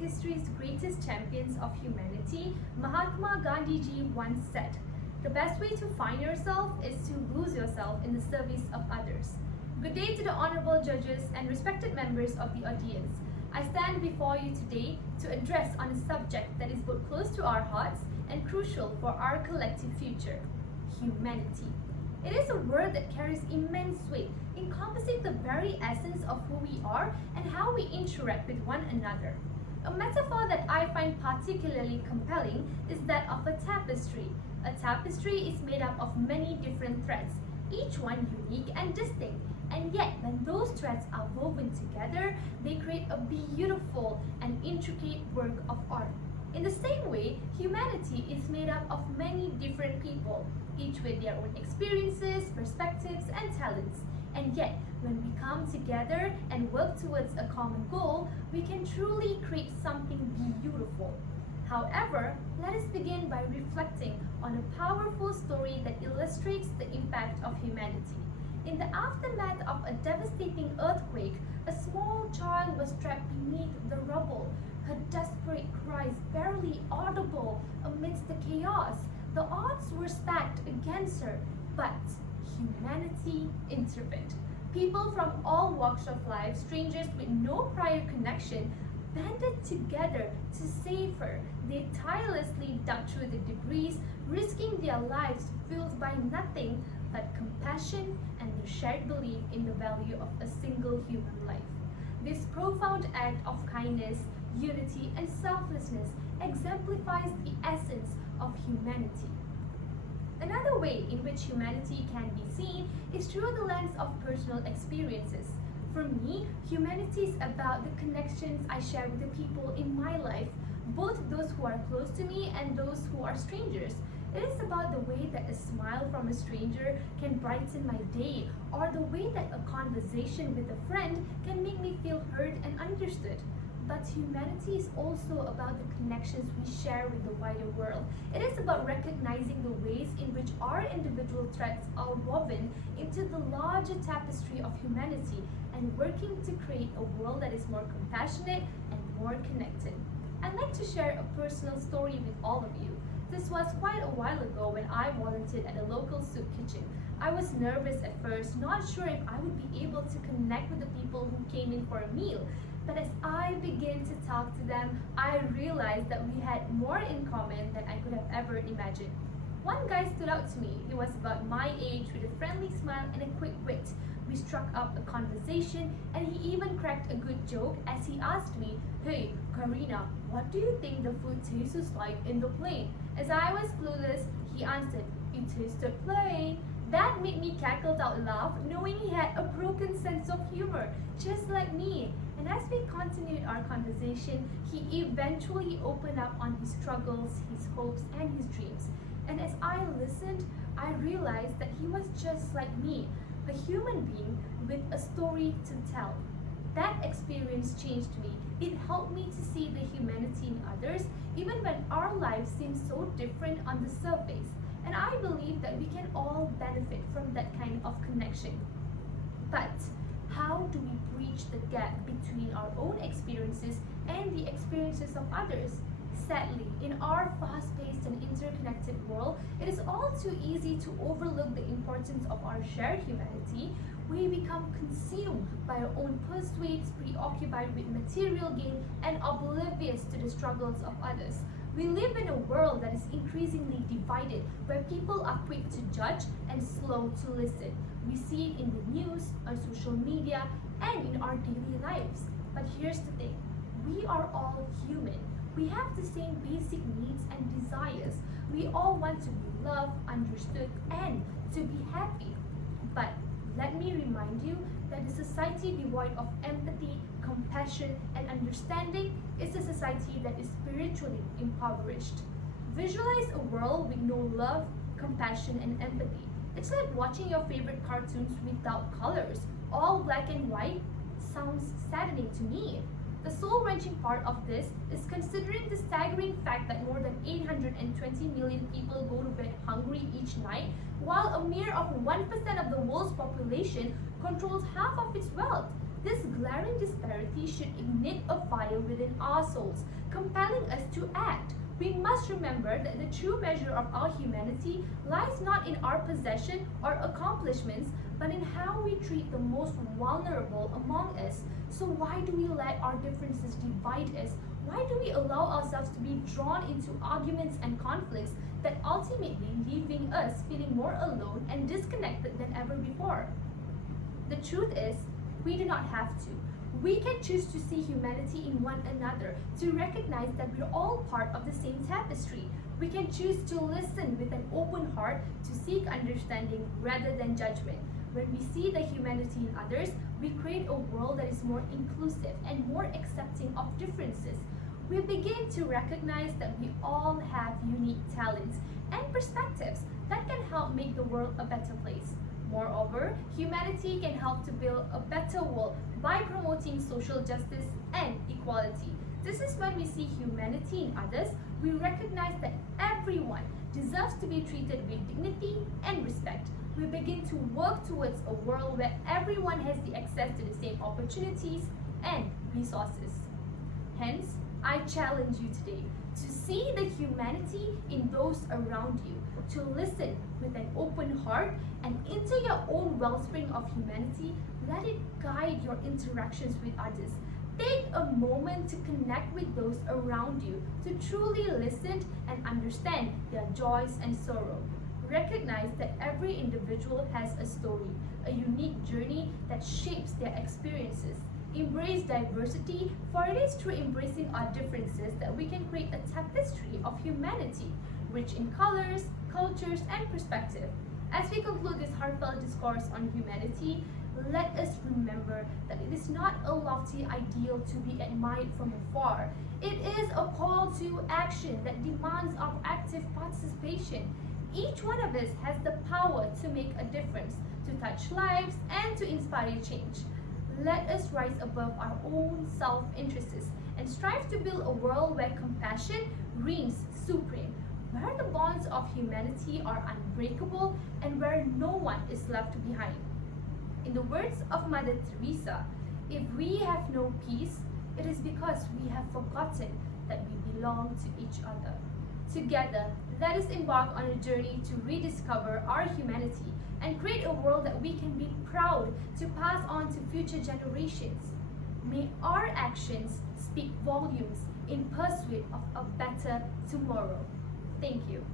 history's greatest champions of humanity, Mahatma Gandhiji once said, "The best way to find yourself is to lose yourself in the service of others." Good day to the honorable judges and respected members of the audience. I stand before you today to address on a subject that is both close to our hearts and crucial for our collective future: humanity. It is a word that carries immense weight, encompassing the very essence of who we are and how we interact with one another. A metaphor that I find particularly compelling is that of a tapestry. A tapestry is made up of many different threads, each one unique and distinct, and yet when those threads are woven together, they create a beautiful and intricate work of art. In the same way, humanity is made up of many different people, each with their own experiences, perspectives, and talents. And yet, when we come together and work towards a common goal, we can truly create something beautiful. However, let us begin by reflecting on a powerful story that illustrates the impact of humanity. In the aftermath of a devastating earthquake, a small child was trapped beneath the rubble, her desperate cries barely audible amidst the chaos. The odds were stacked against her, but humanity intervened. People from all walks of life, strangers with no prior connection, banded together to save her. They tirelessly dug through the debris, risking their lives fueled by nothing but compassion and the shared belief in the value of a single human life. This profound act of kindness, unity, and selflessness exemplifies the essence of humanity. Another way in which humanity can be seen is through the lens of personal experiences. For me, humanity is about the connections I share with the people in my life, both those who are close to me and those who are strangers. It is about the way that a smile from a stranger can brighten my day, or the way that a conversation with a friend can make me feel heard and understood. But humanity is also about the connections we share with the wider world. It is about recognizing the ways in which our individual threads are woven into the larger tapestry of humanity and working to create a world that is more compassionate and more connected. I'd like to share a personal story with all of you. This was quite a while ago when I volunteered at a local soup kitchen. I was nervous at first, not sure if I would be able to connect with the people who came in for a meal. But as I began to talk to them, I realized that we had more in common than I could have ever imagined. One guy stood out to me. He was about my age with a friendly smile and a quick wit. We struck up a conversation and he even cracked a good joke as he asked me, "Hey, Karina, what do you think the food tastes like in the plane?" As I was clueless, he answered, "It tasted plain." That made me cackle out loud, knowing he had a broken sense of humor, just like me. And as we continued our conversation, he eventually opened up on his struggles, his hopes, and his dreams. And as I listened, I realized that he was just like me, a human being with a story to tell. That experience changed me. It helped me to see the humanity in others, even when our lives seem so different on the surface. And I believe that we can all benefit from that kind of connection. But how do we bridge the gap between our own experiences and the experiences of others? Sadly, in our fast-paced and interconnected world, it is all too easy to overlook the importance of our shared humanity. We become consumed by our own pursuits, preoccupied with material gain, and oblivious to the struggles of others. We live in a world that is increasingly divided, where people are quick to judge and slow to listen. We see it in the news, on social media, and in our daily lives. But here's the thing, we are all human. We have the same basic needs and desires. We all want to be loved, understood, and to be happy. But let me remind you that a society devoid of empathy, compassion, and understanding is a society that is spiritually impoverished. Visualize a world with no love, compassion, and empathy. It's like watching your favorite cartoons without colors. All black and white sounds saddening to me. The soul-wrenching part of this is considering the staggering fact that more than 820 million people go to bed hungry each night, while a mere of 1% of the world's population controls half of its wealth. This glaring disparity should ignite a fire within our souls, compelling us to act. We must remember that the true measure of our humanity lies not in our possession or accomplishments, but in how we treat the most vulnerable among us. So why do we let our differences divide us? Why do we allow ourselves to be drawn into arguments and conflicts that ultimately leaving us feeling more alone and disconnected than ever before? The truth is, we do not have to. We can choose to see humanity in one another, to recognize that we're all part of the same tapestry. We can choose to listen with an open heart, to seek understanding rather than judgment. When we see the humanity in others, we create a world that is more inclusive and more accepting of differences. We begin to recognize that we all have unique talents and perspectives that can help make the world a better place. Moreover, humanity can help to build a better world by promoting social justice and equality. This is when we see humanity in others, we recognize that everyone deserves to be treated with dignity and respect. We begin to work towards a world where everyone has the access to the same opportunities and resources. Hence, I challenge you today to see the humanity in those around you, to listen with an open heart, and into your own wellspring of humanity, let it guide your interactions with others. Take a moment to connect with those around you, to truly listen and understand their joys and sorrow. Recognize that every individual has a story, a unique journey that shapes their experiences. Embrace diversity, for it is through embracing our differences that we can create a tapestry of humanity, rich in colors, cultures, and perspective. As we conclude this heartfelt discourse on humanity, let us remember that it is not a lofty ideal to be admired from afar. It is a call to action that demands our active participation. Each one of us has the power to make a difference, to touch lives, and to inspire change. Let us rise above our own self-interests and strive to build a world where compassion reigns supreme, where the bonds of humanity are unbreakable, and where no one is left behind. In the words of Mother Teresa, if we have no peace, it is because we have forgotten that we belong to each other. Together, let us embark on a journey to rediscover our humanity and create a world that we can be proud to pass on to future generations. May our actions speak volumes in pursuit of a better tomorrow. Thank you.